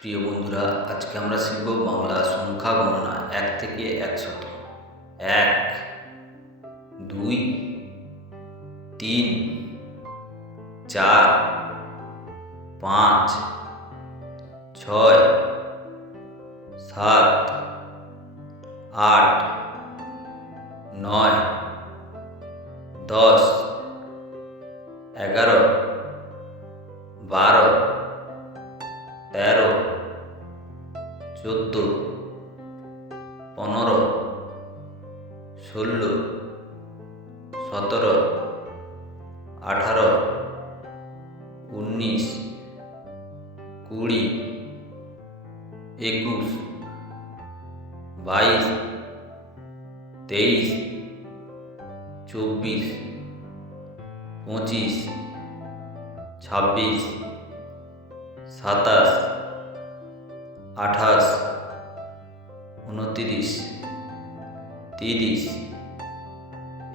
প্রিয় বন্ধুরা, আজকে আমরা শিখব বাংলা সংখ্যা গণনা এক থেকে একশত। এক, দুই, তিন, চার, পাঁচ, ছয়, সাত, আট, নয়, দশ, এগারো, বারো ষোলো, সতেরো, আঠারো, উনিশ, কুড়ি, একুশ, বাইশ, তেইশ, চব্বিশ, পঁচিশ, ছাব্বিশ, সাতাশ, আঠাশ, উনতিরিশ, তিরিশ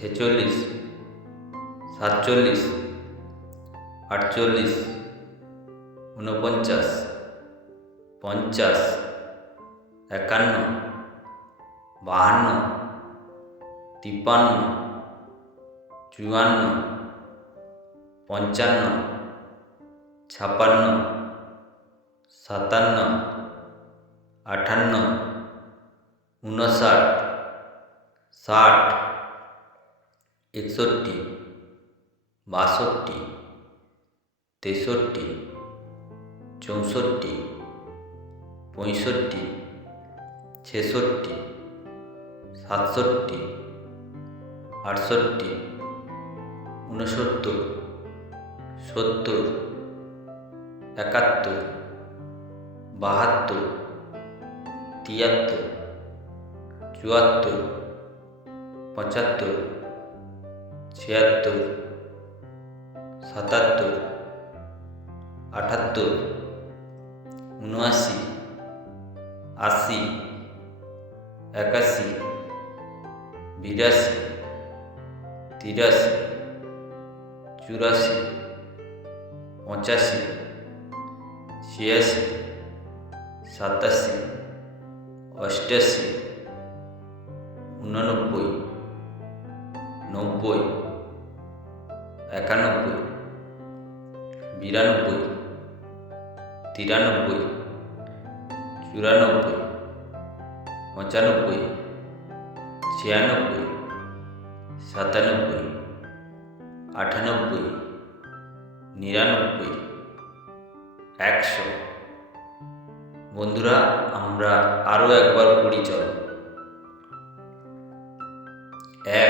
ছেচল্লিশ, সাতচল্লিশ, আটচল্লিশ, ঊনপঞ্চাশ, পঞ্চাশ, একান্ন, বাহান্ন, তিপ্পান্ন, চুয়ান্ন, পঞ্চান্ন ছাপান্ন সাতান্ন আটান্ন উনষাট ষাট একষট্টি, বাষট্টি, তেষট্টি, চৌষট্টি, পঁয়ষট্টি, ছেষট্টি, সাতষট্টি, আটষট্টি ঊনসত্তর সত্তর, একাত্তর, বাহাত্তর, তিয়াত্তর, চুয়াত্তর, পঁচাত্তর ছিয়াত্তর সাতাত্তর আটাত্তর উনআশি আশি একাশি বিরাশি তিরাশি চুরাশি পঁচাশি ছিয়াশি সাতাশি অষ্টাশি উননব্বই নব্বই, একানব্বই, বিরানব্বই, তিরানব্বই, চুরানব্বই, পঁচানব্বই, ছিয়ানব্বই, সাতানব্বই, আটানব্বই, নিরানব্বই, একশো। বন্ধুরা, আমরা আরও একবার পড়ি চল এক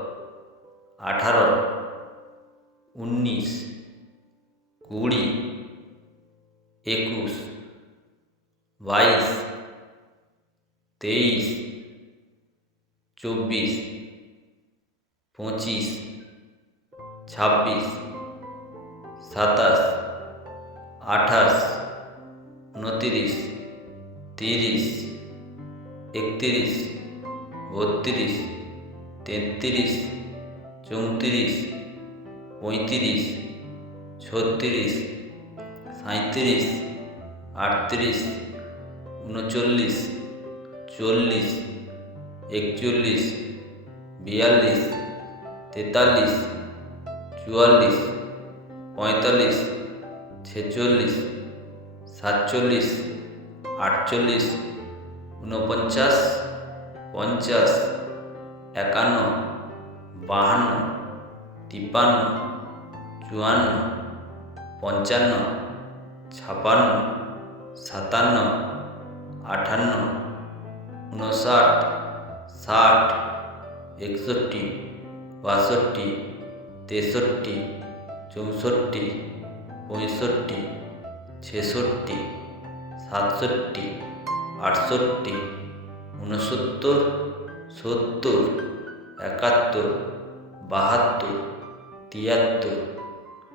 আঠারো, উনিশ, কুড়ি, একুশ, বাইশ, তেইশ, চব্বিশ, পঁচিশ, ছাব্বিশ, সাতাশ, আঠাশ, উনতিরিশ, তিরিশ, একত্রিশ, বত্রিশ, তেত্রিশ চৌত্রিশ, পঁয়ত্রিশ, ছত্রিশ সাঁত্রিশ আটত্রিশ, উনচল্লিশ, চল্লিশ, একচল্লিশ, বিয়াল্লিশ, তেতাল্লিশ, চুয়াল্লিশ, পঁয়তাল্লিশ, ছেচল্লিশ, সাতচল্লিশ, আটচল্লিশ, ঊনপঞ্চাশ, পঞ্চাশ, একান্ন বাহান্ন, তিপ্পান্ন, চুয়ান্ন, পঞ্চান্ন, ছাপান্ন, সাতান্ন আটান্ন উনষাট ষাট, একষট্টি, বাষট্টি, তেষট্টি, চৌষট্টি, পঁয়ষট্টি, ছেষট্টি, সাতষট্টি, আটষট্টি, ঊনসত্তর, সত্তর একাত্তর, বাহাত্তর, তিয়াত্তর,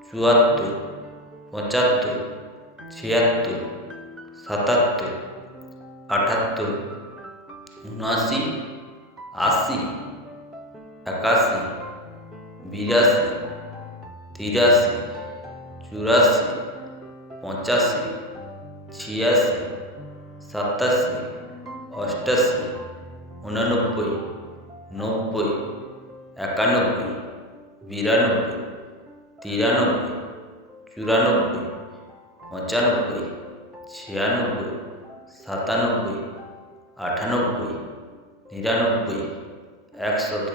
চুয়াত্তর, পঁচাত্তর, ছিয়াত্তর, সাতাত্তর, আটাত্তর, উনআশি, আশি, একাশি, বিরাশি, তিরাশি, চুরাশি, পঁচাশি, ছিয়াশি, সাতাশি, অষ্টাশি, উননব্বই নব্বই একানব্বই বিরানব্বই তিরানব্বই চুরানব্বই পঁচানব্বই ছিয়ানব্বই সাতানব্বই আটানব্বই নিরানব্বই একশত